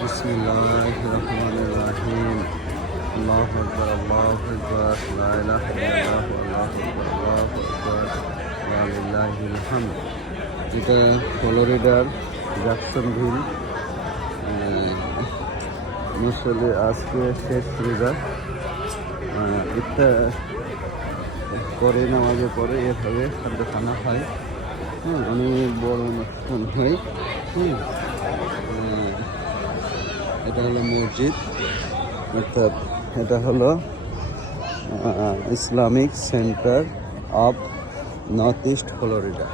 বিসমিল্লাহির রহমানির রহিম। আল্লাহু আকবার, আল্লাহু আকবার, লা ইলাহা ইল্লাল্লাহ, আল্লাহু আকবার, ওয়া লিল্লাহিল হামদ। এটা ফ্লোরিডার জ্যাকসনভিল মসজিদে আজকে শেষ রোজা। ইফতার করে নামাজের পরে এভাবে খাদ্য খানা হয়। অনেক বড় অনুষ্ঠান হয়। এটা হলো মসজিদ, অর্থাৎ এটা হলো Islamic centre of north east Florida.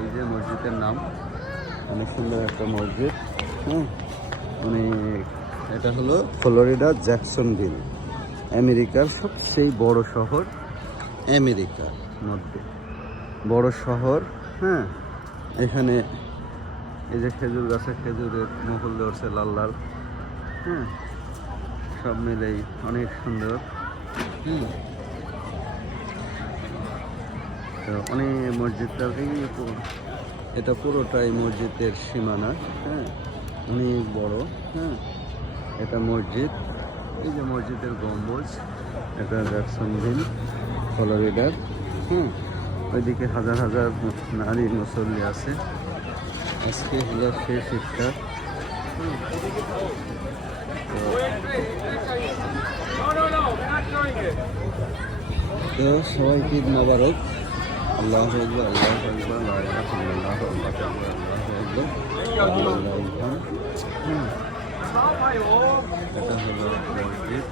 এই যে মসজিদের নাম, অনেক সুন্দর একটা মসজিদ। অনেক, এটা হলো ফ্লোরিডা জ্যাকসনভিল, আমেরিকার সবচেয়ে বড় শহর, আমেরিকার মধ্যে বড় শহর। এখানে এই যে খেজুর গাছে খেজুরের মুকুল ধরছে লাল লাল। সব মিলেই অনেক সুন্দর। তো অনেক মসজিদটা, এটা পুরোটাই মসজিদের সীমানা। অনেক বড়। এটা মসজিদ, এই যে মসজিদের গম্বুজ, এটা জ্যাকসনভিল ফ্লোরিডার। ওইদিকে হাজার হাজার নারী মুসল্লি আছে। আজকে হলো শেষ ইফতার। তো সবাইকে ঈদ মোবারক। আল্লাহু আকবার, আল্লাহু আকবার, লা ইলাহা ইল্লাল্লাহ, আল্লাহু আকবার, আল্লাহু আকবার। এটা হলো মসজিদ।